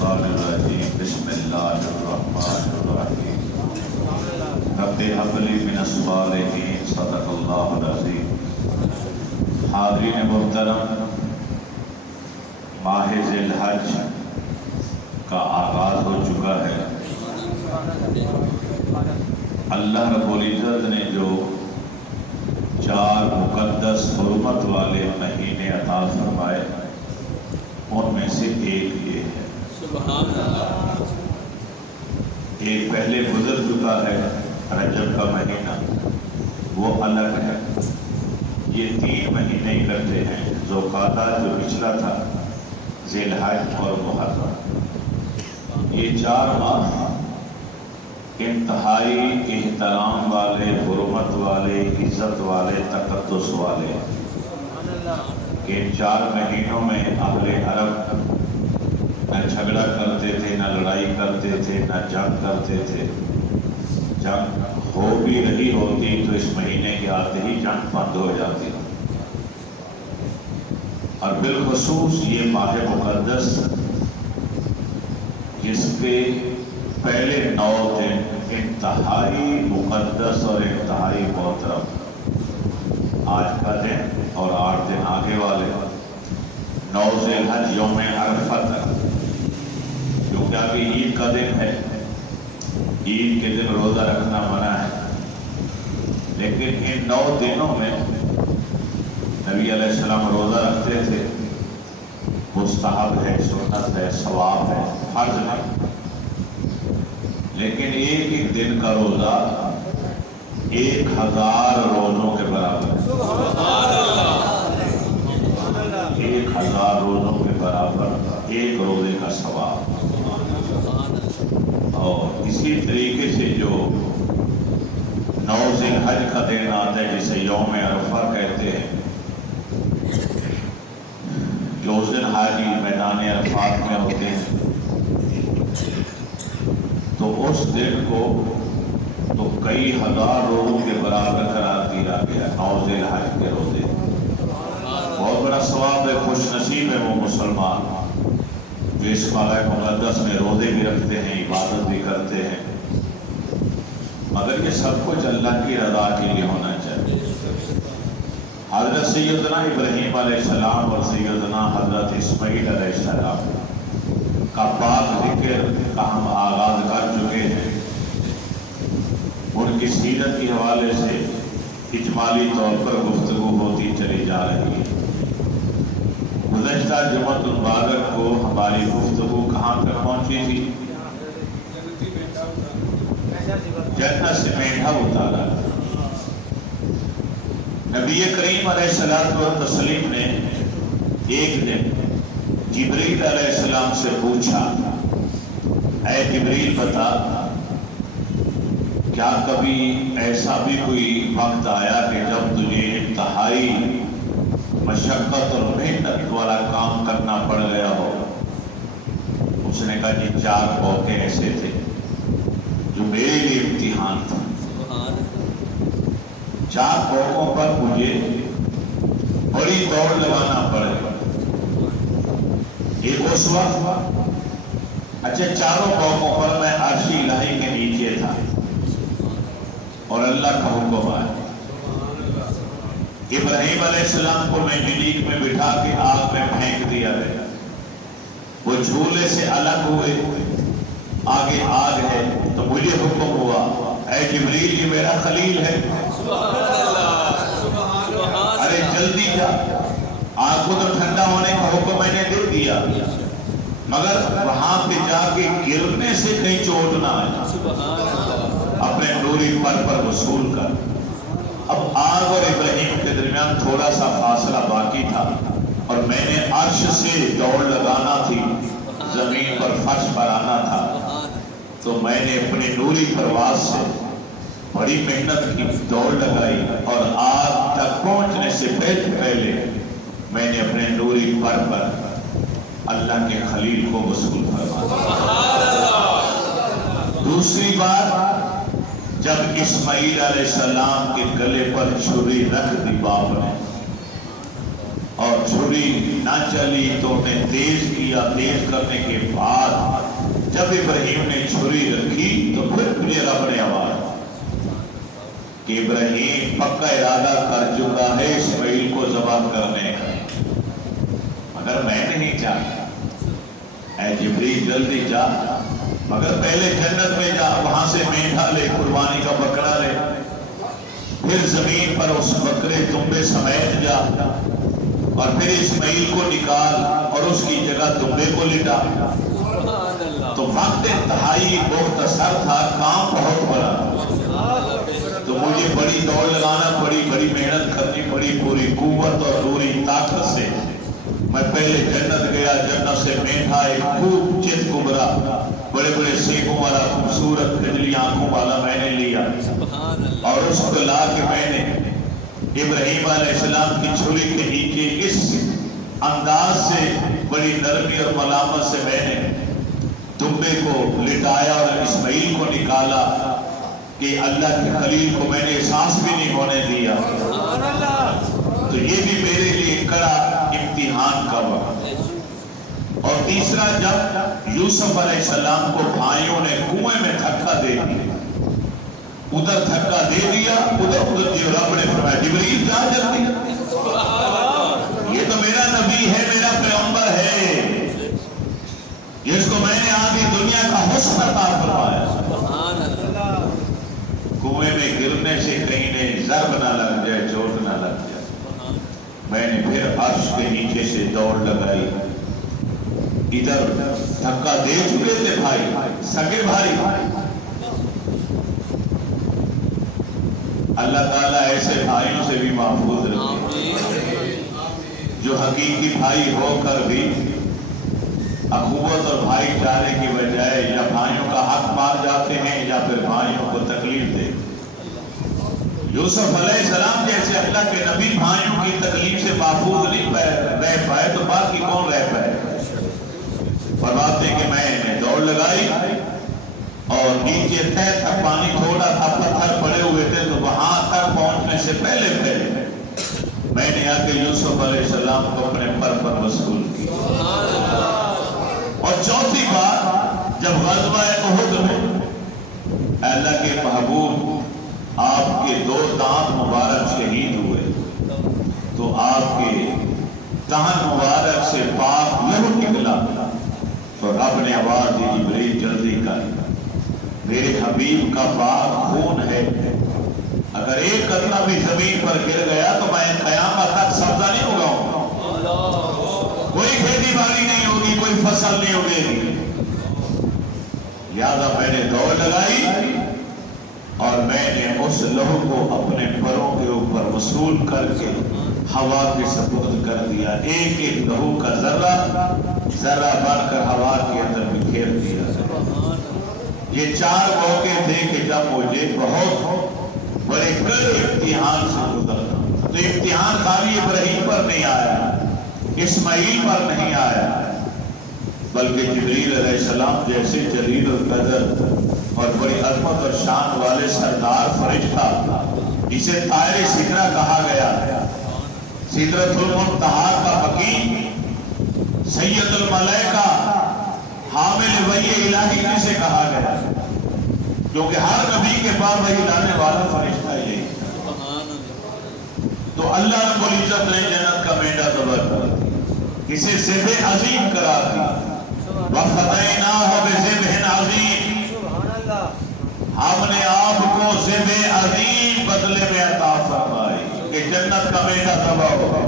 الشیطان الرجیم بسم اللہ الرحمن الرحیم رب هب لی من الصالحین صدق اللہ العظیم۔ حاضرین محترم، ماہ ذی الحج کا آغاز ہو چکا ہے۔ اللہ رب العزت نے جو 4 مقدس حرمت والے مہینے عطا فرمائے ان میں سے ایک یہ ہے۔ سبحان اللہ۔ ایک پہلے گزر چکا ہے رجب کا مہینہ، وہ الگ ہے۔ یہ 3 مہینے اکٹھے ہیں، ذوالقعدہ جو پچھلا تھا، ذی الحج اور محرم۔ یہ 4 ماہ انتہائی احترام والے، حرمت والے، عزت والے، تقدس والے۔ ان 4 مہینوں میں اہل عرب نہ جھگڑا کرتے تھے، نہ لڑائی کرتے تھے، نہ جنگ کرتے تھے۔ جنگ ہو بھی رہی ہوتی تو اس مہینے کے آتے ہی جنگ بند ہو جاتی۔ اور بالخصوص یہ ماہ مقدس جس کے پہلے 9 دن انتہائی مقدس اور انتہائی محترم، آج کا دن اور 8 دن آگے والے 9 ذی الحج یوم عرفہ تک، کیونکہ ابھی عید کا دن ہے۔ عید کے دن روزہ رکھنا منع ہے، لیکن ان 9 دنوں میں نبی علیہ السلام روزہ رکھتے تھے۔ مستحب ہے، سنت ہے، ثواب ہے، فرض نہیں۔ لیکن ایک دن کا روزہ 1000 روزوں کے برابر ہے۔ 1000 روزوں کے برابر ایک روزے کا ثواب۔ اور اسی طریقے سے جو 9 ذی الحج کا دن آتا ہے جسے یوم عرفہ کہتے ہیں، جو اس دن حاجی میدان عرفات میں ہوتے ہیں، تو اس دن کو تو کئی 1000 روزوں کے برابر قرار دیا گیا۔ 9 ذی الحج کے روزے بہت بڑا ثواب ہے۔ خوش نصیب ہے وہ مسلمان جو اس ماہ مقدس میں روزے بھی رکھتے ہیں، عبادت بھی کرتے ہیں، مگر یہ سب کچھ اللہ کی رضا کے لیے ہونا چاہیے۔ حضرت سیدنا ابراہیم علیہ السلام اور سیدنا حضرت اسماعیل علیہ السلام کا پاک ذکر کا ہم آغاز کر چکے ہیں۔ ان کی سیرت کے حوالے سے اجمالی طور پر گفتگو ہوتی چلی جا رہی ہے۔ گزشتہ جمعہ المبارک کو ہماری گفتگو کہاں تک پہنچی تھی؟ جنت سے میٹھا اتارا۔ نبی کریم علیہ الصلوۃ والتسلیم نے ایک دن جبریل علیہ السلام سے پوچھا، اے جبریل بتا، کیا کبھی ایسا بھی کوئی وقت آیا کہ جب تجھے انتہائی مشقت اور محنت والا کام کرنا پڑ گیا ہو؟ اس نے کہا جی 4 موقع ایسے تھے جو میرے لیے امتحان تھا۔ 4 موقعوں پر مجھے بڑی دوڑ لگانا پڑے۔ ایک اس وقت، اچھا 4 موقعوں پر میں عرش الہی کے نیچے تھا اور اللہ کا حکم آیا۔ ابراہیم علیہ السلام کو منجنیق میں بٹھا کے آگ میں پھینک دیا گیا۔ وہ جھولے سے الگ ہوئے، آگے آگ ہے، تو مجھے حکم ہوا، اے جبریل یہ میرا خلیل ہے، ارے جلدی جا۔ آگ کو تو ٹھنڈا ہونے کا حکم میں نے دے دیا، مگر وہاں پہ جا کے گرنے سے کہیں چوٹ نہ آئے، اپنے نوری پر وصول کر۔ اب آگ اور ابراہیم کے درمیان تھوڑا سا فاصلہ باقی تھا، اور میں نے عرش سے دوڑ لگانا تھی، زمین پر فرش پر آنا تھا، تو میں نے اپنی نوری پرواز سے بڑی محنت کی، دوڑ لگائی، اور آگ تک پہنچنے سے پہلے میں نے اپنے نوری پر اللہ کے خلیل کو وصول فرمایا۔ دوسری بار جب اسماعیل علیہ السلام کے گلے پر چھری رکھ دی باپ نے، اور چھری نہ چلی تو انہیں تیز کیا. تیز کرنے کے بعد جب ابراہیم نے چھری رکھی تو پھر رب نے آواز کہ ابراہیم پکا ارادہ کر چکا ہے اسماعیل کو ذبح کرنے کا، مگر میں نہیں چاہتا. اے جبریل جلدی جا، مگر پہلے جنت میں جا، وہاں سے میٹھا لے، قربانی کا بکرا لے، پھر زمین پر اس بکرے دمبے سمیت جا اور پھر اسماعیل کو نکال اور اس کی جگہ دمبے کو لٹا. تو وقت انتہائی مختصر تھا، کام بہت بڑا، تو مجھے بڑی دوڑ لگانا پڑی، بڑی محنت کرنی پڑی، پوری قوت اور پوری طاقت سے. میں پہلے جنت گیا، جنت سے میٹھا ایک خوب چت کبرا بڑے بڑے سیبوں والا خوبصورت کجلی آنکھوں والا میں نے لیا اور اس کو لا کے میں نے ابراہیم علیہ السلام کی چھری کے نیچے اس انداز سے بڑی نرمی اور ملامت سے میں نے دمبے کو لٹایا اور اسماعیل کو نکالا کہ اللہ کے خلیل کو میں نے احساس بھی نہیں ہونے دیا. تو یہ بھی میرے لیے کڑا امتحان کا وقت. اور تیسرا، جب یوسف علیہ السلام کو بھائیوں نے کنویں میں دھکا دے دیا، ادھر دھکا دے دیا، ادھر جو رب نے فرمایا جبریل جا جلدی، یہ تو میرا نبی ہے، میرا پیغمبر ہے، جس کو میں نے آدھی دنیا کا حسن عطا فرمایا. کنویں میں گرنے سے کہیں نے ضرب نہ لگ جائے، چوٹ نہ لگ جائے. میں نے پھر عرش کے نیچے سے دوڑ لگائی. ادھر دھکا دے چکے تھے بھائی، سگے بھائی. اللہ تعالیٰ ایسے بھائیوں سے بھی محفوظ رکھے جو حقیقی بھائی ہو کر بھی اخوت اور بھائی چارے کی بجائے یا بھائیوں کا حق مار جاتے ہیں یا پھر بھائیوں کو تکلیف دے. یوسف علیہ السلام جیسے اللہ کے نبی بھائیوں کی تکلیف سے محفوظ نہیں رہ پائے تو باقی کون رہ پائے. فرماتے کہ میں نے دوڑ لگائی اور نیچے تہ تک پانی تھوڑا تھا، پتھر پڑے ہوئے تھے، تو وہاں تک پہنچنے سے پہلے میں نے آ کے یوسف علیہ السلام کو اپنے پر وصول کیا. اور چوتھی بات، جب غزوہ احد میں اللہ کے محبوب آپ کے 2 دانت مبارک شہید ہوئے تو آپ کے دہن مبارک سے پاک لہو نکلا تو رب نے آواز دی جبریل جلدی کر، میرے حبیب کا پاک خون ہے، اگر ایک قطرہ بھی زمین پر گر گیا تو میں قیامت تک سبزہ نہیں اگاؤں گا، کوئی کھیتی باڑی نہیں ہوگی، کوئی فصل نہیں اگے گی. لہذا میں نے دوڑ لگائی اور میں نے اس لہو کو اپنے پروں کے اوپر وصول کر کے ہوا کے سپرد کر دیا. ایک ایک لہو کا ذرہ بن کر ہوا کے اندر بکھیر دیا. یہ 4 موقع تھے کہ جب مجھے بہت بڑے امتحان سے گزرنا. تو امتحان خالی ابراہیم پر نہیں آیا، اسماعیل پر نہیں آیا، بلکہ جبریل علیہ السلام جیسے جلیل القدر اور بڑی عظمت اور شان والے سردار فرشتہ جسے طائر سدرہ کہا گیا، سدرۃ المنتہا کا حکیم، سید الملائکہ، حامل وحی الہی جسے کہا گیا، کیونکہ ہر نبی کے پاس وحی لانے والا فرشتہ یہی. تو اللہ رب العزت نے جنت کا میڈا تبر کر اسے ذبح عظیم قرار دی. وَفَدَيْنَاهُ بِذِبْحٍ عَظِيمٍ، ہم نے آپ کو ذبح عظیم بدلے میں عطا فرمائی کہ جنت کا میڈا تباہ ہوگا.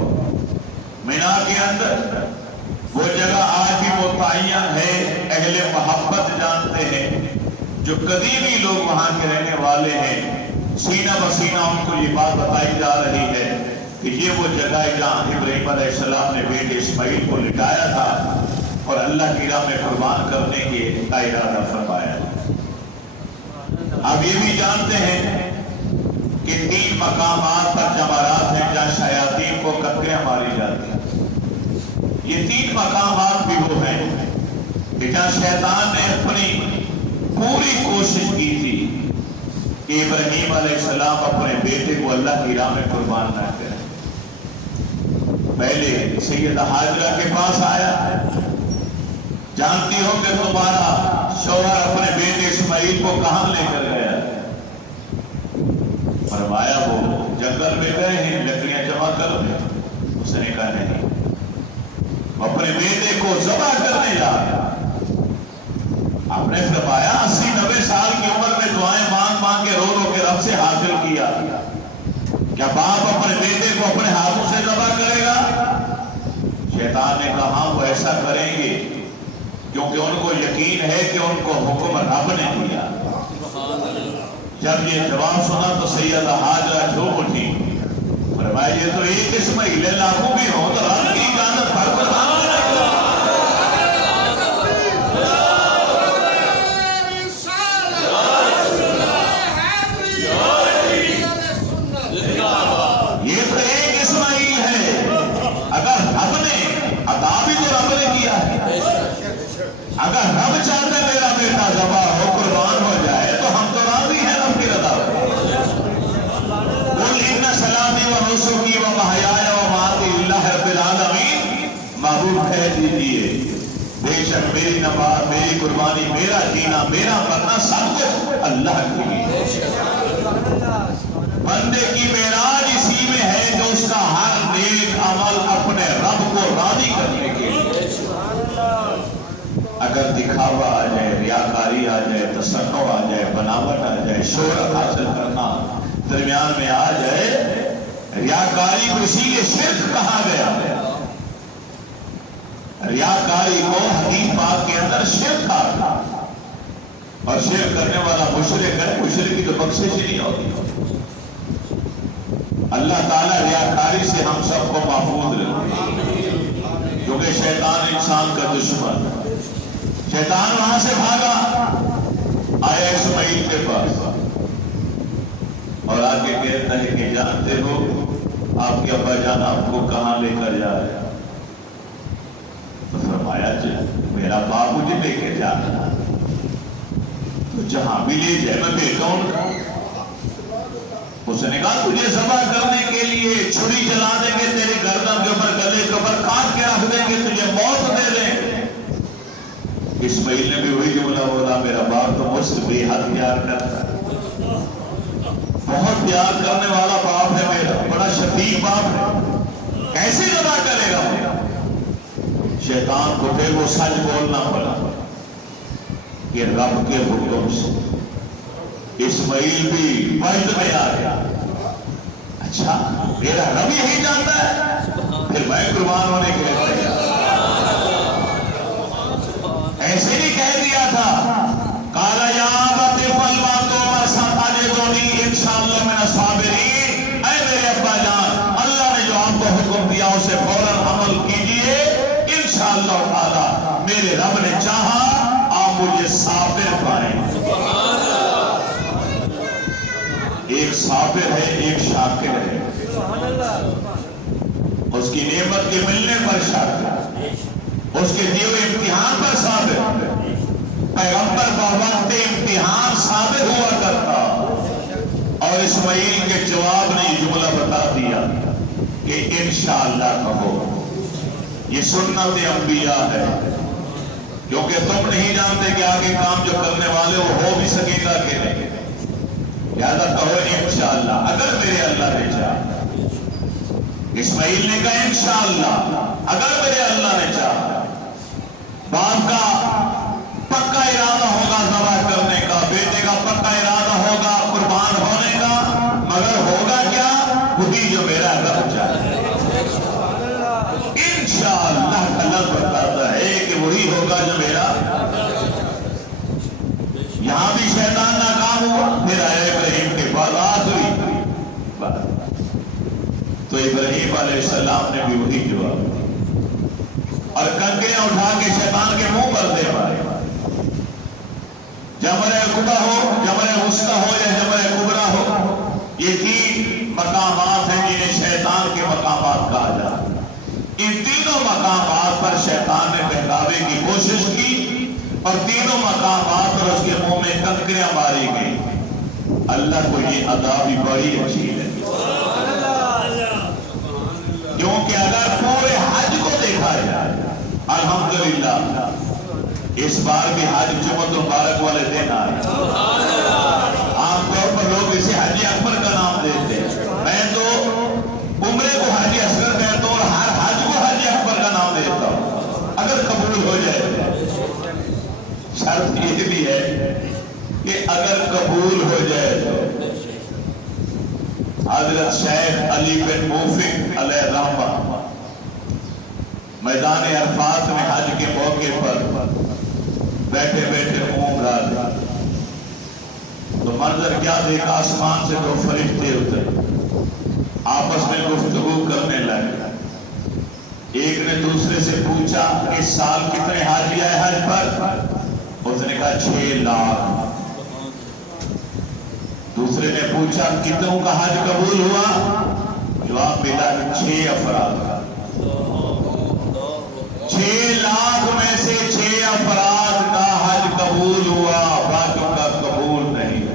مینا کے اندر وہ جگہ آج بھی متعین ہے، اہل محبت جانتے ہیں، جو قدیمی لوگ وہاں کے رہنے والے ہیں، سینہ بسینہ ان کو یہ بات بتائی جا رہی ہے کہ یہ وہ جگہ ہے جہاں ابراہیم علیہ السلام نے بیٹے اسماعیل کو لٹایا تھا اور اللہ کی راہ میں قربان کرنے کا ارادہ فرمایا. آپ یہ بھی جانتے ہیں کہ 3 مقامات پر جمرات ہیں جہاں شیاطین کو کتریاں ماری جاتی ہیں. یہ 3 مقامات بھی وہ ہیں کہ جہاں شیطان نے اپنی پوری کوشش کی تھی کہ ابراہیم علیہ السلام اپنے بیٹے کو اللہ کی راہ میں قربان نہ کریں. پہلے سیدہ حاجرہ کے پاس آیا، جانتی ہو کہ تمہارا شوہر اپنے بیٹے اسماعیل کو کہاں لے کر گیا؟ فرمایا وہ جنگل میں گئے ہیں لکڑیاں جمع کر دیں۔ اس نے کہا نہیں، اپنے بیٹے کو ذبح کرنے جا رہا۔ آپ نے فرمایا 80-90 سال کی عمر میں دعائیں مانگ مانگ کے رو رو کے رب سے حاصل کیا، کیا باپ اپنے بیٹے کو اپنے ہاتھوں سے ذبح کرے گا؟ شیطان نے کہا ہاں وہ ایسا کریں گے، کیونکہ ان کو یقین ہے کہ ان کو حکم رب نے دیا۔ جب یہ جواب سنا تو سیدہ حاجرہ جھوم اٹھی، فرمایا یہ تو ایک اسماعیل ہے، لاکھوں بھی ہوں تو رب کی اجازت پر قربان کرے گا۔ یہ تو ایک اسماعیل ہے، اگر رب نے عطا بھی تو رب نے کیا ہے، اگر رب چاہتے میرا بیٹا ذبح ہو قربان ہو جائے تو ہم تو راضی ہیں رب کی رضا پر۔ قل ان صلاتی و نسکی و محیای و مماتی للہ رب العالمین، محبوب کہہ دیجئے بے شک میری نماز، میری قربانی، میرا جینا، میرا مرنا سب کچھ اللہ کے لیے۔ بندے کی معراج اسی میں ہے جو اس کا ہر نیک عمل اپنے رب کو راضی کرنے کے لیے۔ اگر دکھاوا آ جائے، ریاکاری آ جائے، تصنع آ جائے، بناوٹ آ جائے، شہرت حاصل کرنا درمیان میں آ جائے، ریاکاری کو اسی لیے شرک کہا گیا ہے۔ ریاکاری کو حدیث پاک کے اندر شرک کہا، اور شرک کرنے والا مشرک ہے، مشرک کی تو بخشش ہی نہیں ہوتی۔ اللہ تعالیٰ ریاکاری سے ہم سب کو محفوظ رکھے، کیونکہ شیطان انسان کا دشمن ہے۔ شیطان وہاں سے بھاگا، آیا اسماعیل کے پاس اور آگے کہتا ہے کہ جانتے ہو آپ کے ابا جان آپ کو کہاں لے کر جا رہے ہیں؟ تو فرمایا میرا باپ مجھے لے کے جا رہا، تو جہاں بھی لے جائے میں بیٹا ہوں۔ اس نے کہا تجھے ذبح کرنے کے لیے چھری چلا دیں گے، تیرے گردن کے اوپر گلے کے اوپر کاٹ کے رکھ دیں گے، تجھے موت دے دیں گے۔ اسماعیل نے بھی وہی جملہ بولا، میرا باپ تو مجھ سے بے حد پیار کرتا ہے، بہت پیار کرنے والا باپ ہے میرا، بڑا شفیق باپ ہے، کیسے ذبح کرے گا؟ شیطان کو پھر وہ سچ بولنا پڑا کہ رب کے حکم سے اسماعیل بھی وجد میں آ گیا۔ اچھا میرا رب یہی جانتا ہے، پھر میں قربان ہونے کے لیے تیار۔ ایسے نہیں کہہ دیا تھا کالا یا ابت افعل ما تؤمر ستجدنی انشاءاللہ من الصابرین، اے میرے ابا جان اللہ نے جو آپ کو حکم دیا اسے فوراً عمل کیجئے، انشاءاللہ تعالی میرے رب نے چاہا آپ مجھے صابر پائیں۔ ایک صابر ہے، ایک شاکر ہے، اس کی نعمت کے ملنے پر شاکر، اس کے دیے ہوئے امتحان پر صابر۔ پیغمبر بوقت امتحان صابر ہوا کرتا، اور اسماعیل کے جواب نے یہ جملہ بتا دیا کہ انشاءاللہ کہو۔ یہ سنت انبیاء ہے، کیونکہ تم نہیں جانتے کہ آگے کام جو کرنے والے وہ ہو بھی سکے گا کہ نہیں، لہذا کہو انشاءاللہ اگر میرے اللہ نے چاہا۔ اسماعیل نے کہا انشاءاللہ اگر میرے اللہ نے چاہا۔ باپ کا پکا ارادہ ہوگا ذبح کرنے کا، بیٹے کا پکا ارادہ ہوگا قربان ہونے کا، مگر ہوگا کیا؟ وہی جو میرا رب چاہے۔ انشاءاللہ کا لفظ بتاتا ہے کہ وہی ہوگا جو میرا۔ یہاں بھی شیطان ناکام ہوا، پھر آیا ابراہیم کے بعد آخری بات، تو ابراہیم علیہ السلام نے بھی وہی جواب دیا اور کنکریاں اٹھا کے شیطان کے منہ پر دے مارے۔ جمرہ عقبہ ہو، جمرہ وسطیٰ ہو یا جمرہ کبریٰ ہو، یہ تین مقامات ہیں جنہیں شیطان کے مقامات کہا جاتا ہے۔ ان تینوں مقامات پر شیطان نے بہکاوے کی کوشش کی اور تینوں مقامات پر اس کے منہ میں کنکریاں ماری گئی۔ اللہ کو یہ ادا بھی بڑی اچھی ہے۔ کیونکہ اگر پورے حج کو دیکھا جائے الحمدللہ اس بار بھی حج جمعۃ المبارک والے دن آئے. عام طور پر لوگ اسے حج اکبر کا نام دیتے ہیں. میں تو عمرے کو حج اصغر کہتا ہوں اور ہر حج کو حج اکبر کا نام دیتا ہوں اگر قبول ہو جائے. شرط یہ بھی ہے کہ اگر قبول ہو جائے تو حضرت شیخ علی بن موفق علیہ الرحمہ میدان عرفات میں حج کے موقع پر بیٹھے بیٹھے اونگ رہا تھا تو منظر کیا دیکھا, آسمان سے دو فرشتے اترے, آپس میں گفتگو کرنے لگے. ایک نے دوسرے سے پوچھا اس سال کتنے حاجی آئے حج پر؟ اس نے کہا 6 لاکھ. دوسرے نے پوچھا کتنوں کا حج قبول ہوا؟ جواب ملا 6 افراد کا. 6 لاکھ میں سے 6 افراد کا حج قبول ہوا, باقی کا قبول نہیں.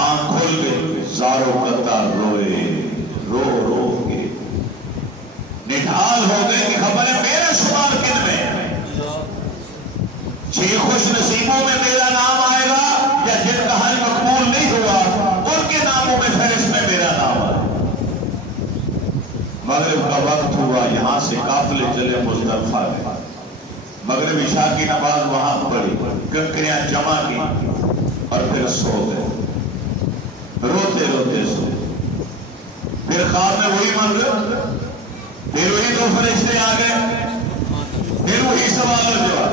آنکھ کھل گئی, زاروں قطار روئے, رو رو کے نڈھال ہو گئے کہ خبر ہے میرا شمار کن میں. 6 خوش نصیبوں میں میرا نام آئے گا یا جن کا حج مقبول نہیں ہوا ان کے ناموں میں فہرست میں میرا نام آئے. مغرب کا وقت ہوا, یہاں سے قافلے چلے مزدلفہ میں. مغرب عشاء کی نماز وہاں پڑھی, کنکریاں جمع کی اور پھر سو گئے. روتے روتے سو. پھر خواب میں وہی منظر, پھر وہی 2 فرشتے آ گئے, پھر وہی سوال و جواب.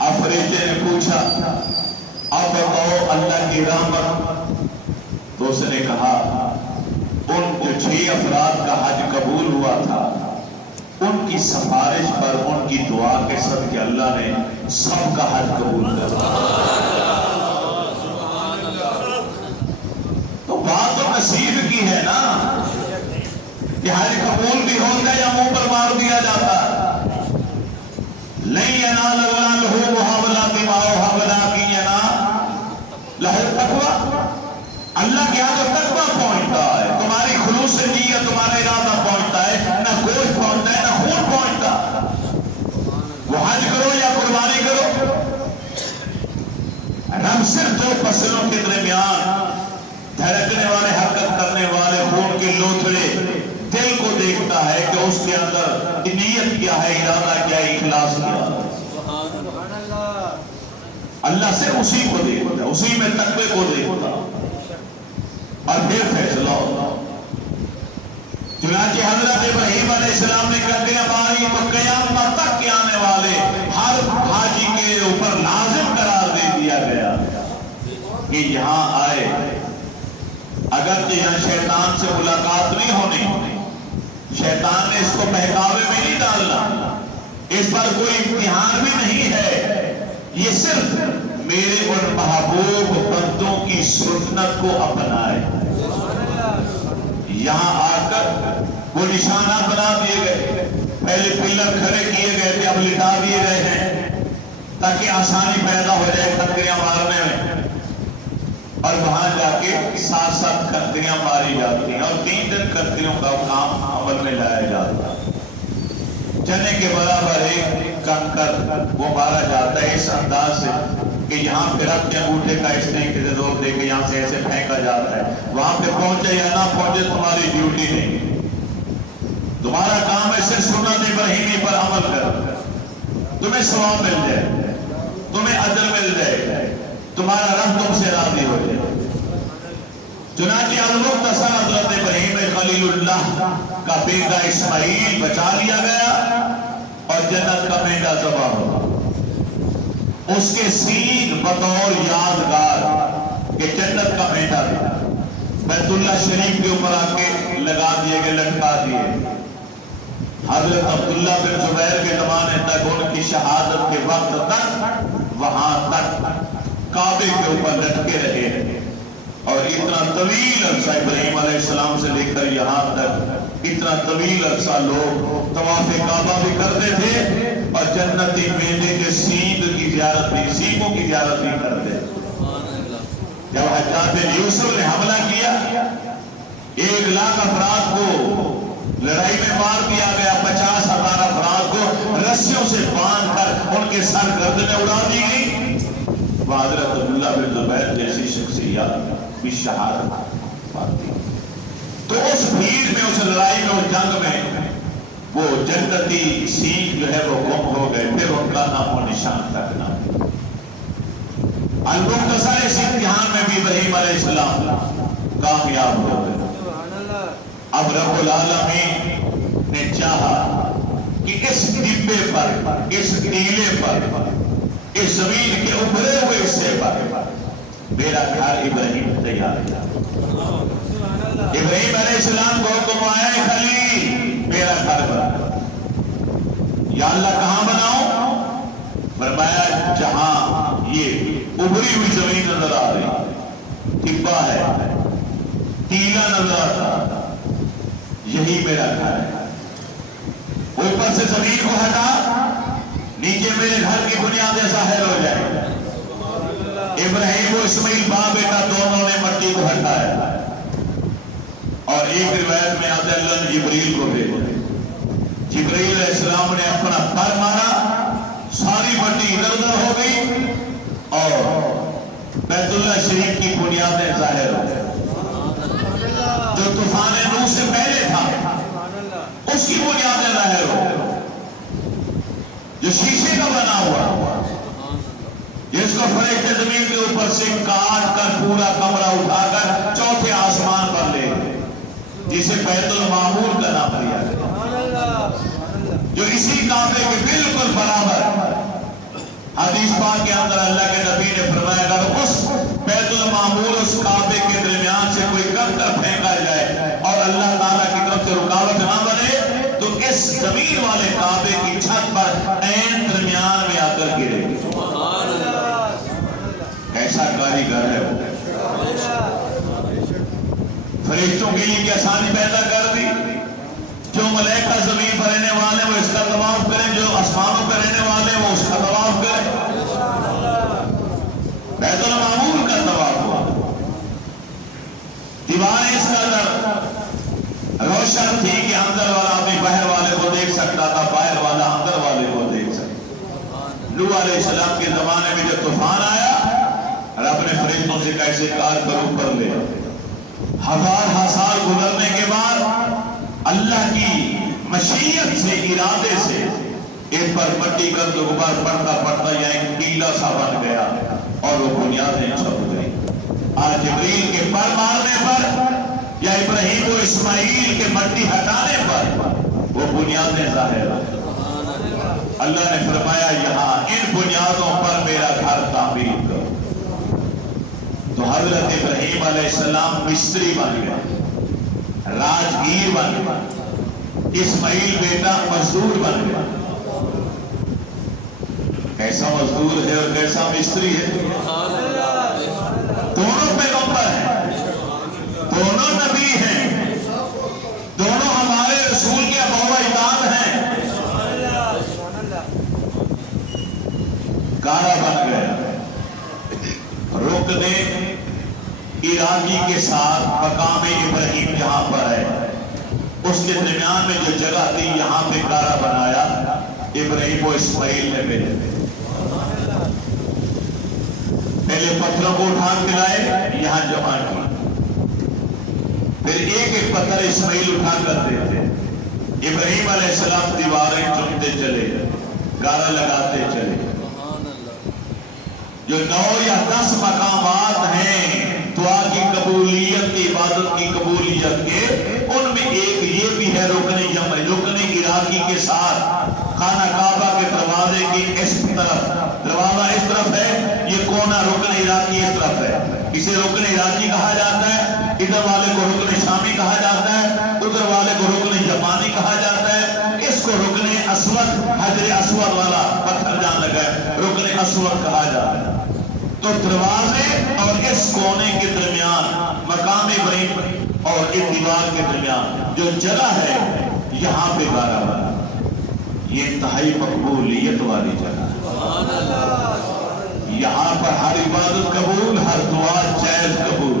اب فرشتے نے پوچھا اب بتاؤ اللہ کی رحمت. تو اس نے کہا ان جو 6 افراد کا حج قبول ہوا تھا ان کی سفارش پر, ان کی دعا کے صدقے اللہ نے سب کا حج قبول کر دیا. تو بات تو نصیب کی ہے نا کہ حج قبول بھی ہوتا ہے یا منہ پر مار دیا جاتا ہے. نہیں ینال اللہ لہومھا ولا دماؤھا ولکن ینال لہ التقویٰ. اللہ کے ہاں تو تقویٰ پہنچتا ہے, تمہاری خلوص نیت, تمہارا ارادہ پہنچتا ہے, نہ گوشت پہنچتا ہے نہ خون پہنچتا. وہ حج کرو یا قربانی کرو, رب صرف 2 فصلوں کے درمیان دھڑکنے والے, حرکت کرنے والے خون کے لوتھڑے دل کو دیکھتا ہے کہ اس کے اندر نیت کیا ہے, ارادہ کیا ہے, اخلاص کیا ہے. اللہ سے اسی کو دیکھتا ہے, اسی میں تقوی کو دیکھتا اور پھر فیصلہ ہوتا. چنانچہ حضرت ابراہیم علیہ السلام نے کنکریاں ماری تو قیامت تک کے آنے والے ہر حاجی کے اوپر لازم قرار دے دیا گیا کہ یہاں آئے. اگرچہ یہاں شیطان سے ملاقات نہیں ہونی, شیطان نے اس کو بہکاوے میں نہیں ڈالنا, اس پر کوئی امتحان بھی نہیں ہے, یہ صرف میرے اور محبوب بندوں کی سنت کو اپنائے. یہاں آ کر وہ نشانات بنا دیے گئے, پہلے پلر کھڑے کیے گئے تھے, اب لٹا دیے گئے ہیں تاکہ آسانی پیدا ہو جائے کنکریاں مارنے میں. اور وہاں جا کے 7 کنکریاں ماری جاتی ہیں اور 3 دن کنکریوں کا کام عمل میں لایا جاتا ہے. چنے کے برابر ایک کنکر وہ مارا جاتا ہے اس انداز سے کہ یہاں پھر اپنے انگوٹھے کا اس طریقے سے زور دے کے یہاں سے ایسے پھینکا جاتا ہے. وہاں پہ پہنچے یا نہ پہنچے تمہاری ڈیوٹی نہیں, تمہارا کام ہے صرف سنت ابراہیمی پر عمل کر, تمہیں ثواب مل جائے, تمہیں اجر مل جائے, تمہارا رب تم سے راضی ہو جائے. چنانچہ المختصر حضرت ابراہیم خلیل اللہ کا بیٹا اسماعیل بچا لیا گیا اور جنت کا بیٹا ذبح ہوا. اس کے سین بطور یادگار کہ جنت کا بیٹا تھا بیت اللہ شریف کے اوپر آ کے لگا دیے گئے, لٹکا دیے. حضرت عبداللہ بن زبیر کے زمانے تک, ان کی شہادت کے وقت تک وہاں تک کعبے کے اوپر لٹکے رہے. اور اتنا طویل عرصہ ابراہیم علیہ السلام سے لے کر یہاں تک اتنا طویل عرصہ لوگ طواف کعبہ بھی کرتے تھے اور جنتی بیٹے کے سینگ کی زیارت بھی, سینگوں کی زیارت بھی کرتے. جب حجاج بن یوسف نے حملہ کیا 1,00,000 افراد کو لڑائی میں مار دیا گیا، 50,000 افراد کو رسیوں سے باندھ کر ان کے سر گردنیں اڑا دی گئی۔ حضرت عبداللہ بن زبیر جیسی شخصیات بھی شہادت پاتی۔ تو اس بھیڑ میں، اس لڑائی میں، اس جنگ میں وہ جنتی سینگ جو ہے وہ گم ہو گئے، پھر ان کا نام و نشان تک نہ۔ المختصر اس امتحان میں بھی ابراہیم علیہ السلام کامیاب ہو گئے۔ اب رب العالمین نے چاہا کہ اس ڈبے پر، اس ٹیلے پر، اس زمین کے ابھرے ہوئے حصے پر میرا گھر ابراہیم تیار کیا۔ ابراہیم علیہ السلام کو حکم آیا ہے خلیل میرا گھر بنا۔ یا اللہ کہاں بناؤں؟ فرمایا جہاں یہ ابھری ہوئی زمین نظر آ رہی، ٹبا ہے، ٹیلا نظر آتا، یہی میرا گھر ہے۔ اوپر سے زمین کو ہٹا، نیچے میرے گھر کی بنیادیں ظاہر ہو جائے۔ ابراہیم و اسماعیل باپ بیٹا دونوں نے مٹی کو ہٹایا، اور ایک روایت میں آتا ہے اللہ نے جبریل کو بھیجا۔ جبریل علیہ السلام نے اپنا پر مارا، ساری مٹی ادھر ادھر ہو گئی اور بیت اللہ شریف کی بنیادیں ظاہر ہو گئی۔ جو طوفان نوح سے پہلے تھا اس کی بنیادیں ظاہر ہو گئی، جو شیشے کا بنا ہوا، جس کو فرشتے زمین کے اوپر سے کاٹ کر پورا کمرہ اٹھا کر چوتھے آسمان پر لے گئے، جسے بیت المعمور کا نام دیا گیا، جو اسی کعبے کے بالکل برابر۔ حدیث پاک کے اندر اللہ کے نبی نے فرمایا اگر اس بیت المعمور اس کعبے کے درمیان سے کوئی کنکر پھینکا جائے اور اللہ تعالیٰ کی طرف سے رکاوٹ نہ بنے تو اس زمین والے کعبے کی چھت پر عین درمیان میں آ کر گرے۔ ایسا کاریگر ہے وہ۔ فرشتوں کے لیے آسانی پیدا کر دی، جو ملائکہ زمین پر رہنے والے وہ اس کا طواف کریں، جو آسمانوں پر رہنے والے وہ اس کا طواف کریں۔ بیت المعمور کا طواف ہوا، دیواریں اس قدر روشن تھی کہ اندر والا اپنے باہر والے کو دیکھ سکتا تھا، باہر والا اندر والے کو دیکھ سکتا۔ نوح علیہ السلام کے زمانے میں جب طوفان آیا، رب نے فرشتوں سے کیسے کار پر اوپر لے، 1000 سال گزرنے کے بعد اللہ کی مشیت سے، ارادے سے اس پر مٹی کا غبار پڑتا پڑتا یا ایک ٹیلا سا بن گیا اور وہ بنیادیں چھپ گئی۔ آج جبریل کے پر مارنے پر یا ابراہیم و اسماعیل کے مٹی ہٹانے پر وہ بنیادیں ظاہر ہیں۔ اللہ نے فرمایا یہاں ان بنیادوں پر میرا گھر تعمیر کرو۔ تو حضرت ابراہیم علیہ السلام مستری بن گئے، راجگیر بن گئے، اسماعیل بیٹا مزدور بن گیا۔ کیسا مزدور ہے اور کیسا مستری ہے؟ دونوں پیغمبر ہیں، دونوں نبی ہیں، دونوں ہمارے رسول کے ابو اجداد ہیں۔ کارا بن گیا، رکن عراقی کے ساتھ مقام ابراہیم جہاں پر ہے اس کے درمیان میں جو جگہ تھی یہاں پہ کارا بنایا، ابراہیم و اسماعیل نے بھیجے۔ پہلے پتھروں کو اٹھا کے لائے، یہاں جمع کیا، پھر ایک ایک پتھر اسماعیل اٹھا کر دیتے۔ ابراہیم علیہ السلام دیواریں چنتے چلے، کارا لگاتے چلے۔ جو 9 یا 10 مقامات ہیں دعا کی قبولیت کی، عبادت کی قبولیت کے، ان میں ایک یہ بھی ہے رکن عراقی کے ساتھ خانہ کعبہ کے دروازے کی اس طرف، دروازہ اس طرف ہے، یہ کونا رکن عراقی اس طرف ہے، اسے رکن عراقی کہا جاتا ہے۔ ادھر والے کو رکن شامی کہا جاتا ہے، ادھر والے کو رکن یمانی کہا جاتا ہے، اس کو رکن اسود، حجر اسود والا پتھر جان لگا ہے، رکن اسود کہا جاتا ہے۔ تو دروازے اور اس کونے کے درمیان مقام ابراہیم اور اس دیوار کے درمیان جو جگہ ہے یہاں پہ کارا بنا، یہ انتہائی مقبولیت والی جگہ ہے۔ یہاں پر ہر عبادت قبول، ہر دعا جائز قبول،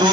2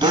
2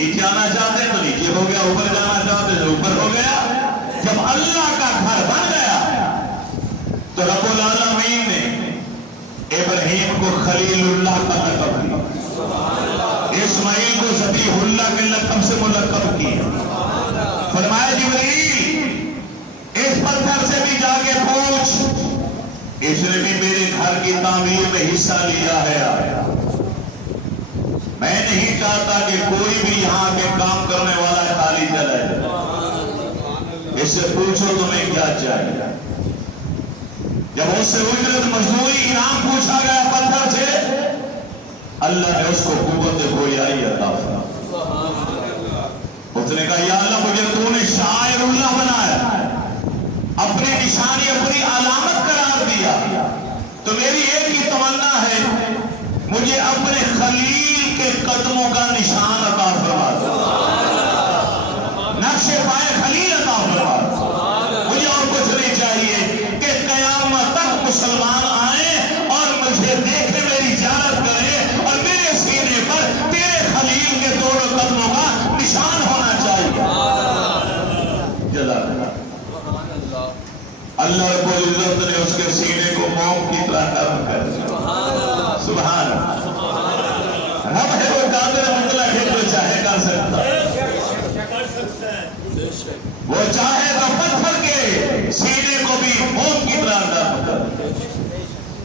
نیچے آنا چاہتے ہیں تو نیچے ہو گیا، اوپر جانا چاہتے ہیں تو اوپر ہو گیا۔ جب اللہ کا گھر بن گیا تو رب العالمین نے ابراہیم کو خلیل اللہ کا لقب دیا، اسماعیل کو ذبیح اللہ کے لقب سے ملقب کیا۔ فرمایا جبرائیل اس پتھر سے بھی جا کے پوچھ، اس نے بھی میرے گھر کی تعمیر میں حصہ لیا ہے۔ میں نہیں چاہتا کہ کوئی بھی یہاں کے کام کرنے والا خالی چلا جائے، اس سے پوچھو تمہیں کیا چاہیے۔ جب اس سے اجرت مزدوری انعام پوچھا گیا پتھر سے، اللہ نے اس کو قوت گویائی عطا فرمائی۔ اس نے کہا یا اللہ مجھے تو نے شاعر اللہ بنایا، اپنی نشانی اپنی علامت قرار دیا، تو میری ایک ہی تمنا ہے مجھے اپنے خلیل کے قدموں کا نشان عطا فرما دو، نقش پائے خلیل عطا فرما دو۔ مجھے اور کچھ نہیں چاہیے کہ قیامت تک مسلمان آئیں اور مجھے دیکھیں، میری زیارت کریں اور میرے سینے پر تیرے خلیل کے دونوں قدموں کا نشان ہونا چاہیے۔ جزاک اللہ رب العزت نے اس کے سینے کو موم کی طرح نرم کر دیا۔ سبحان رب ہے وہ قادر مطلق ہے، جو چاہے کر سکتا ہے، وہ چاہے تو پتھر کے سینے کو بھی موم کی طرح نرم کر دے،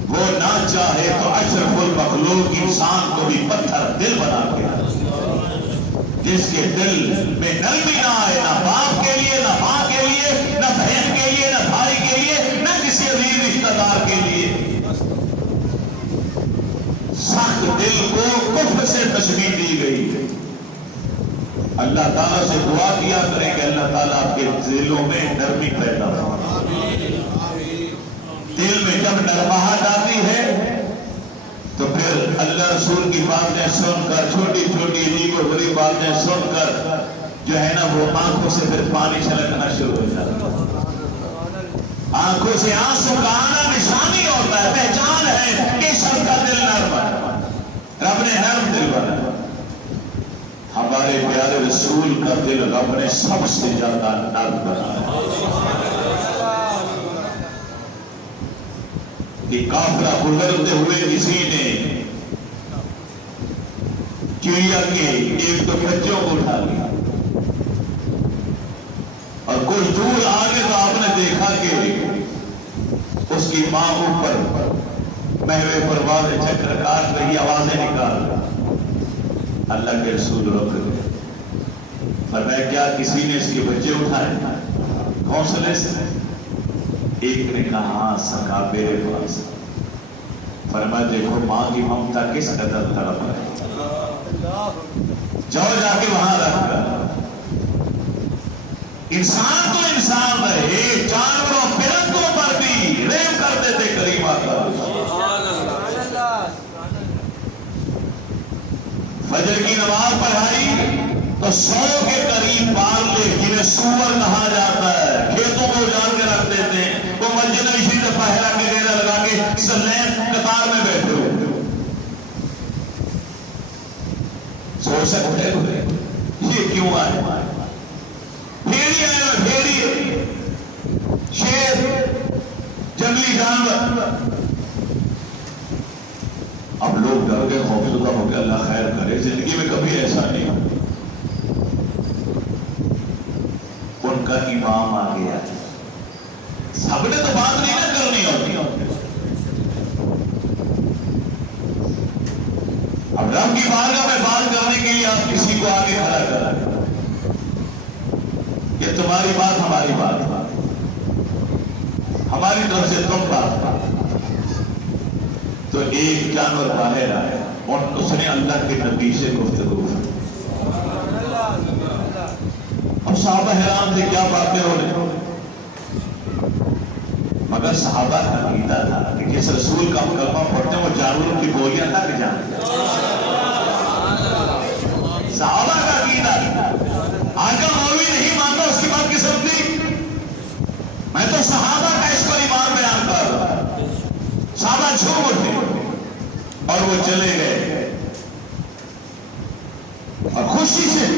وہ نہ چاہے تو اشرف المخلوق انسان کو بھی پتھر دل بنا کے، جس کے دل میں نرمی نہ آئے، نہ باپ کے لیے، نہ ماں کے لیے، نہ بہن کے لیے، نہ بھائی کے لیے، نہ کسی عزیز رشتہ دار کے لیے۔ سخت دل کو کفر سے تشبیہ دی گئی۔ اللہ تعالیٰ سے دعا کیا کریں کہ اللہ تعالیٰ آپ کے دلوں میں نرمی پیدا ہو۔ دل میں جب نرماہٹ آتی ہے تو پھر اللہ رسول کی باتیں سن کر، چھوٹی چھوٹی عجیب و غریب باتیں سن کر جو ہے نا وہ آنکھوں سے پھر پانی چھلکنا شروع ہو جاتا ہے۔ آنکھوں سے آنسو کا آنا نشانی ہوتا ہے، پہچان ہے کہ سب کا دل نرم ہے، رب نے نرم دل بنایا۔ ہمارے پیارے رسول کا دل رب نے سب سے زیادہ نرم بنایا۔ کہ قافلہ گزرتے ہوئے کسی نے چڑیا کے ایک تو بچوں کو اٹھا لیا، اور کچھ دور آگے تو آپ نے دیکھا کہ اس کی ماں اوپر محوے پرواز چکر کاٹ رہی، آوازیں نکال رہی۔ اللہ کے رسول رک گئے، فرمایا کیا کسی نے اس کے بچے اٹھائے حوصلے سے؟ ایک نے کہا ہاں سکا میرے پاس۔ فرمایا دیکھو ماں کی ممتا کس قدر تڑپ ہے، جاؤ جا کے وہاں رکھ کر۔ انسان تو انسان رہے، جانوروں پرندوں پر بھی رحم کرتے تھے کریم آقا۔ فجر کی نماز پڑھائی تو 100 کے قریب بال لے، جنہیں سور کہا جاتا ہے، کھیتوں کو اجاڑ کے رکھ دیتے ہیں، وہ مسجد نبوی سے پہلا کے ڈیرا لگا کے سلین قطار میں بیٹھے ہوئے۔ سوچ سکتے ہوئے یہ کیوں آئے؟ بھیڑی آئے ہوئے، بھیڑی، شیر، جنگلی جانور۔ اب لوگ ڈر گئے، خوفزدہ ہو کے اللہ خیر کرے، زندگی میں کبھی ایسا نہیں۔ ان کا امام آ گیا، سب نے تو بات نہیں نہ کرنی ہوتی، اب رب کی بارگاہ میں بات کرنے کے لیے آپ کسی کو آگے کھڑا کریں، یہ تمہاری بات ہماری بات، ہماری طرف سے تم بات۔ تو ایک جانور باہر آیا اور اس نے اللہ کے نبی سے گفتگو کی۔ اب صحابہ حیران تھے کیا باتیں ہو رہی، مگر صحابہ کا عقیدہ تھا کہ جس رسول کا کلمہ پڑھتے ہیں وہ جانوروں کی بولیاں تک جانتے ہیں۔ صحابہ کا عقیدہ آقا مولوی نہیں مانتا اس کی بات کی سمجھی، میں تو صحابہ کا اس پر ایمان بیان کر رہا ہوں۔ صحابہ جھوم اٹھے اور وہ چلے گئے اور خوشی سے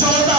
14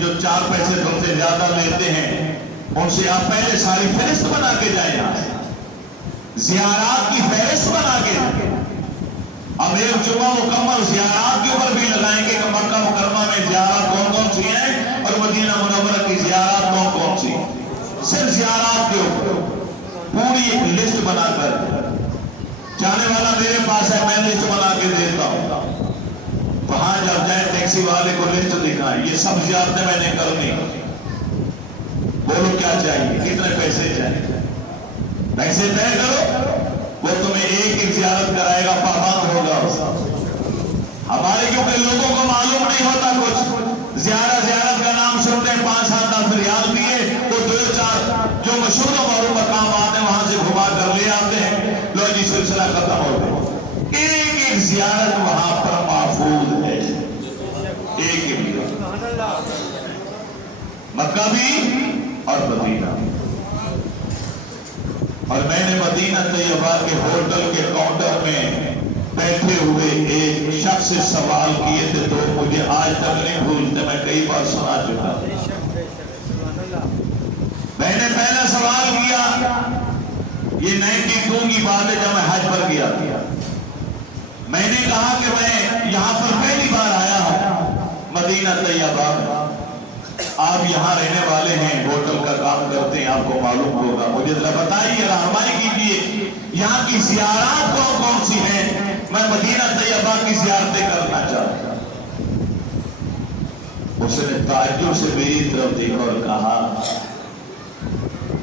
جو 4 پیسے تم سے زیادہ لیتے ہیں ان سے آپ پہلے ساری فہرست بنا کے جائیں، زیارات کی فہرست بنا کے جائیں۔ اب ایک جمعہ مکمل زیارات کے اوپر بھی لگائیں گے کہ مکہ مکرمہ میں زیارات کون کون سی ہیں اور مدینہ منورہ کی زیارات کون کون سی ہیں۔ صرف زیارات کے اوپر پوری ایک لسٹ بنا کر، جانے والا میرے پاس ہے، میں لسٹ بنا کے دیتا ہوں، وہاں جب جائے ٹیکسی والے کو لسٹ دکھائیں، یہ سب زیارتیں میں نے کرنی، بولو کیا چاہیے، کتنے پیسے چاہیے، پیسے طے کرو، وہ تمہیں ایک ایک زیارت کرائے گا، پابند ہوگا۔ ہمارے کیونکہ لوگوں کو معلوم نہیں ہوتا کچھ، زیارت کا نام سنتے ہیں، 5-7 ریال دیے، وہ 2-4 جو مشہور اور مقامات ہیں وہاں سے گھما کر لے آتے ہیں، لو جی سلسلہ ختم ہو گیا۔ ایک ایک زیارت وہاں پر محفوظ ہے، ایک ایک مکہ بھی اور مدینہ۔ اور میں نے مدینہ طیبہ کے ہوٹل کے کاؤنٹر میں بیٹھے ہوئے ایک شخص سے سوال کیے تھے تو مجھے آج تک نہیں بھولتے، میں کئی بار سنا چکا۔ میں نے پہلا سوال کیا، یہ 92 کی بات ہے جب میں حج پر گیا تھا، میں نے کہا کہ میں یہاں پر پہلی بار آیا ہوں مدینہ طیبہ، آپ یہاں رہنے والے ہیں، ہوٹل کا کام کرتے ہیں، آپ کو معلوم ہوگا، مجھے ذرا بتائیے، رہنمائی کیجیے، یہاں کی زیارات کون کون سی ہیں، میں مدینہ طیبہ کی زیارتیں کرنا چاہتا ہوں۔ اس نے تعجب سے میری طرف دیکھا اور کہا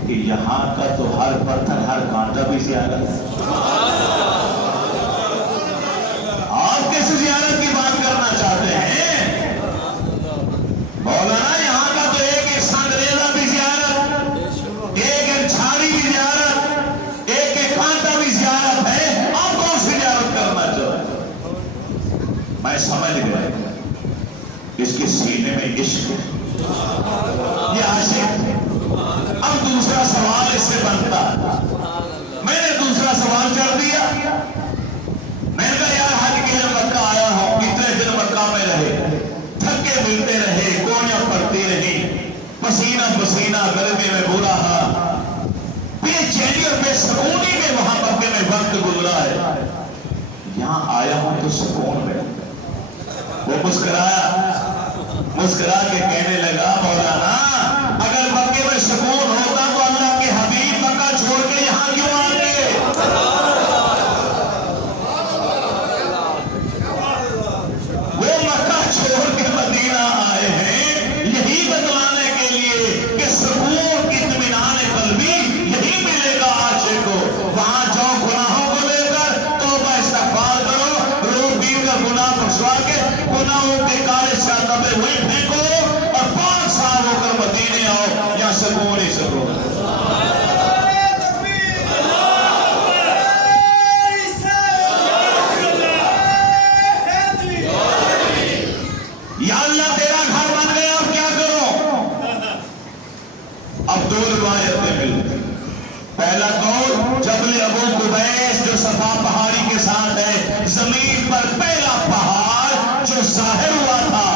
کہ یہاں کا تو ہر پتھر ہر کانٹا بھی زیارت ہے، آپ کیسے زیارت کی بات کرنا چاہتے ہیں؟ مولانا یہاں کا تو ایک ایک سنگریزہ بھی زیارت، ایک ایک چھاڑی بھی زیارت، ایک ایک کانٹا بھی زیارت ہے، آپ کون سی زیارت کرنا چاہتے ہیں؟ میں سمجھ گیا اس کے سینے میں عشق ہے، یہ عاشق ہے۔ اب دوسرا سوال اس سے بنتا، میں نے دوسرا سوال کر دیا، میں نے کہا یار حج کے لیے مکہ آیا ہوں، کتنے دن مکہ میں رہے، تھکے ملتے رہے، گولیاں پڑتی رہی، پسینہ پسینہ، گرمی میں برا حال، بے چینی اور بے سکونی میں وہاں مکے میں وقت گزرا ہے، یہاں آیا ہوں تو سکون میں۔ وہ مسکرا کے کہنے لگا مولانا اگر مکے میں سکون ہوتا تو اللہ کے حبیب مکہ چھوڑ کے یہاں کیوں آتے؟ وہ مکہ چھوڑ کے مدینہ آئے ہیں یہی بتلانے کے لیے کہ سکون اطمینان قلبی یہی ملے گا عاشق کو۔ وہاں جاؤ گناہوں کو لے کر توبہ استغفار کرو، روح پیر کا گناہ بخشوا کے گناہوں کے کالے شادبے ہوئے پھینکو اور 5 سال ہو کر مدینے آؤ، یا سکون ہی سکون۔ یا اللہ تیرا گھر بن گیا، اب کیا کرو؟ اب 2 روایتیں ملتی، پہلا قول جبل ابو قبیس جو صفا پہاڑی کے ساتھ ہے، زمین پر پہلا پہاڑ جو ظاہر ہوا تھا،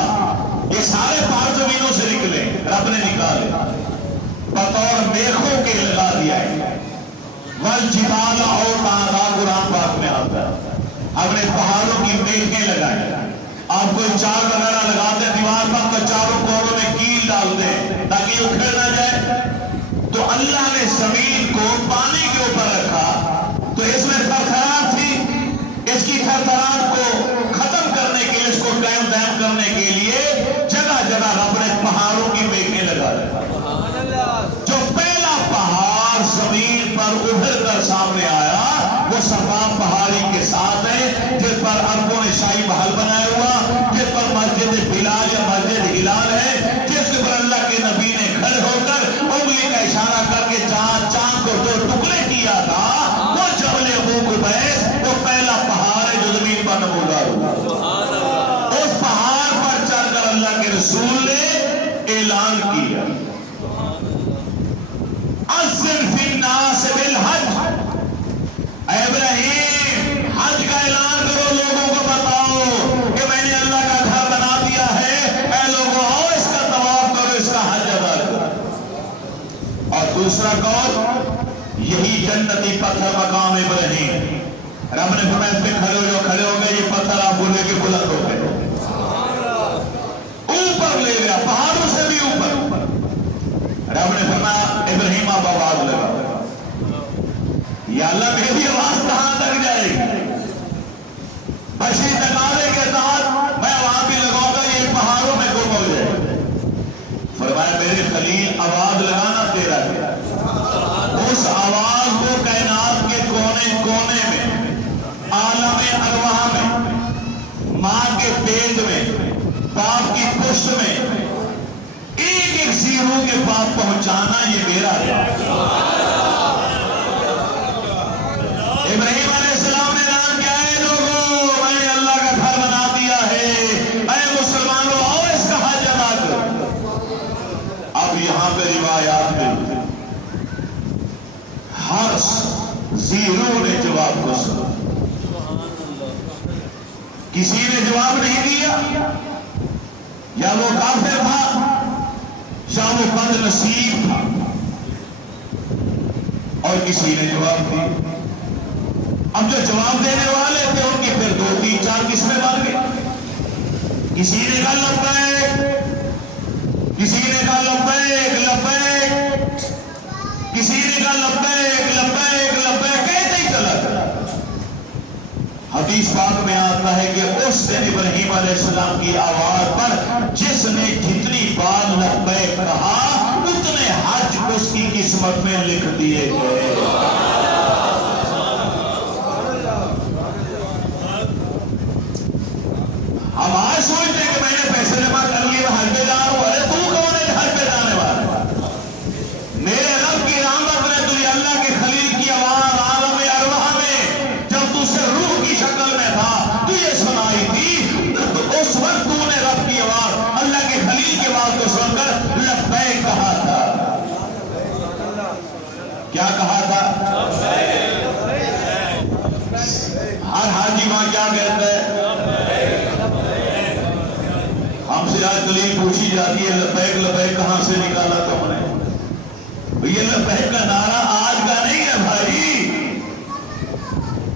یہ سارے پہاڑ زمینوں سے نکلے، رب نے نکالے، بطور میخوں کے لگا دیا ہے، والجبال اوتادا قرآن پاک میں آتا ہے، ہم نے پہاڑوں کی میخیں لگائی۔ آپ کوئی چار وغیرہ لگاتے دیوار پر تو چاروں کونوں میں کیل ڈالتے تاکہ یہ اکھڑ نہ جائے، تو اللہ نے زمین کو پانی کے اوپر رکھا تو اس میں تھرتھراہٹ تھی، اس کی تھرتھراہٹ کو ختم کرنے کے لیے، اس کو قائم دائم کرنے کے لیے جگہ جگہ رب نے پہاڑوں کی میخیں لگا دی۔ جو پہلا پہاڑ زمین پر ابھر کر سامنے آیا وہ صفا پہاڑی کے ساتھ ہے، جس پر اربوں نے شاہی محل بنایا ہوا، جس پر مسجد بلال یا مسجد ہلال ہے، جس پر اللہ کے نبی نے کھڑے ہو کر انگلی کا اشارہ کر کے چاند کو 2 ٹکڑے کیا تھا، وہ جبل ابو قبیس وہ پہلا پہاڑ ہے جو زمین پر نمودار ہوا۔ اس پہاڑ پر چڑھ کر اللہ کے رسول نے اعلان کیا، اذن فی الناس بالحج، اے ابراہیم حج کا اعلان کرو، لوگوں کو بتاؤ کہ میں نے اللہ کا گھر بنا دیا ہے، اے لوگوں آؤ اس کا طواف رب نے فرمایا اس پہ کھڑے ہو جاؤ، کھڑے ہو گئے، یہ پتھر آپ بولے کہ بلند ہو گئے، اوپر لے گیا، پہاڑوں سے بھی اوپر۔ رب نے فرمایا ابراہیم آپ آواز لگا، یا اللہ میری آواز کہاں تک جائے گی؟ بشری تقاضے کے ساتھ میں وہاں بھی لگاؤں گا، یہ پہاڑوں میں گم ہو جائے۔ فرمایا میرے خلیل آواز لگانا تیرا ہے، اس آواز کو کائنات کے کونے کونے میں، عالم ارواح میں، ماں کے پیٹ میں، باپ کی پشت میں، ایک ایک زیرو کے پاس پہنچانا یہ میرا ہے۔ ابراہیم علیہ السلام نے اعلان کیا ہے، لوگوں میں نے اللہ کا گھر بنا دیا ہے، اے مسلمانوں اور اس کا حج ادا کرو۔ اب یہاں پہ روایات میں ہر زیرو نے جواب کو سنا، کسی نے جواب نہیں دیا، یا وہ کافر تھا یا وہ بد نصیب تھا، اور کسی نے جواب دیا۔ اب جو جواب دینے والے تھے ان کی پھر 2 3 4 قسمیں بن گئی۔ کسی نے کہا لبیک، کسی نے کہا لبیک لبیک، کسی نے کہا لبیک لبیک لبیک، کہتے ہی چلا گیا۔ حدیث پاک میں آتا ہے کہ اس دن ابراہیم علیہ السلام کی آواز پر جس نے جتنی بار لبیک کہا اتنے حج اس کی قسمت میں لکھ دیے گئے۔ ہم آج سوچتے ہیں کہ میں نے پیسے جمع کر لیے میں حج پہ جا رہا ہوں، ارے تو کون ہے حج پہ جانے والا؟ میرے رب کی رحمت نے تجھے اللہ کے خلیل کی آواز عالم ارواح میں جب تو سے روح کی شکل میں تھا تجھے سنائی تھی، اس وقت تو نے رب کی آواز اللہ کے خلیل کی آواز کو سن کر لبیک کہا تھا۔ کیا کہا تھا؟ ہر حاجی ماں کیا کہتا ہے؟ ہم سے آج دلیل پوچھی جاتی ہے لبیک لبیک کہاں سے نکالا تم نے؟ یہ لبیک کا نعرہ آج کا نہیں ہے بھائی،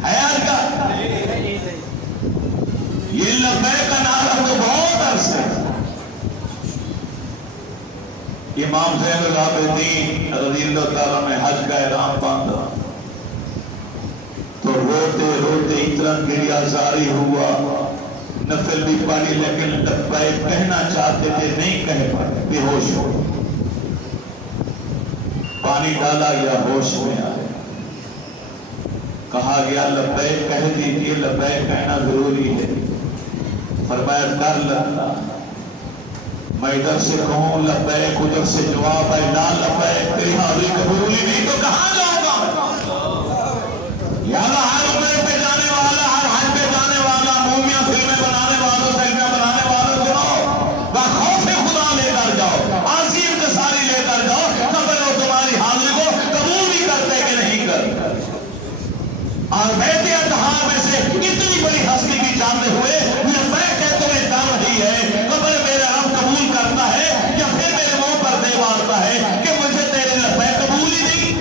ہے آج کا؟ یہ لبیک کا نعرہ تو بہت عرصے ہے۔ امام زین العابدین رضی اللہ تعالیٰ نے حج کا احرام باندھا تو روتے روتے اتنا گریہ جاری ہوا، نفل بھی پڑھی لیکن لبیک کہنا چاہتے تھے نہیں کہہ پائے، بے ہوش ہو، پانی ڈالا گیا، ہوش میں آئے، کہا گیا لبیک کہہ دیجئے، لبیک کہنا ضروری ہے۔ فرمایا ڈر لگتا میں ادھر سے کہوں لبیک، ادھر سے جواب ہے لا لبیک، تیری حاضری قبول ہی نہیں تو کہاں جاؤں گا؟ یا ہر عمرے پہ جانے والا، ہر حج پہ جانے والا، مومیاں فلمیں بنانے والوں، سیلفیاں بنانے والوں سنو، بخوف خدا لے کر جاؤ، عظیم انتصاری لے کر جاؤ، قبر اور تمہاری حاضری کو قبول بھی کرتے کہ نہیں کرتے۔ اور بیت اطہار میں سے اتنی بڑی ہستی بھی جانتے ہوئے لبیک کہ تمہیں ڈر رہی ہے، قبر میرے رب قبول کرتا ہے یا پھر میرے منہ پر دے مارتا ہے کہ مجھے تیرے لبیک قبول ہی نہیں۔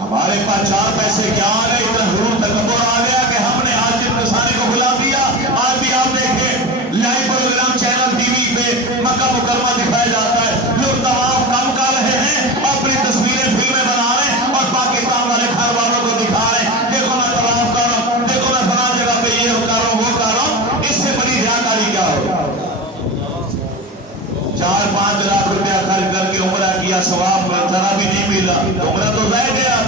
ہمارے پاس 4 پیسے کیا آ گئے، اتنا غرور تکبر آ گیا کہ ہم نے آج انسانی کو بلا دیا۔ آج بھی آپ دیکھیں live program channel T V پہ مکہ مکرمہ دکھایا جاتا ہے، لوگ تمام کام کر رہے ہیں، اپنی تصویریں فلمیں بنا رہے ہیں اور پاکستان والے گھر والوں کو دکھا رہے ہیں، دیکھو میں طواف کر رہا ہوں، دیکھو میں فلاں جگہ پہ یہ کر رہا ہوں وہ کر رہا ہوں۔ اس سے بڑی ریاکاری کیا ہو؟ 4-5 لاکھ روپیہ خرچ کر کے عمرہ کیا، ثواب ذرا بھی نہیں ملا، عمرہ تو ضائع گیا۔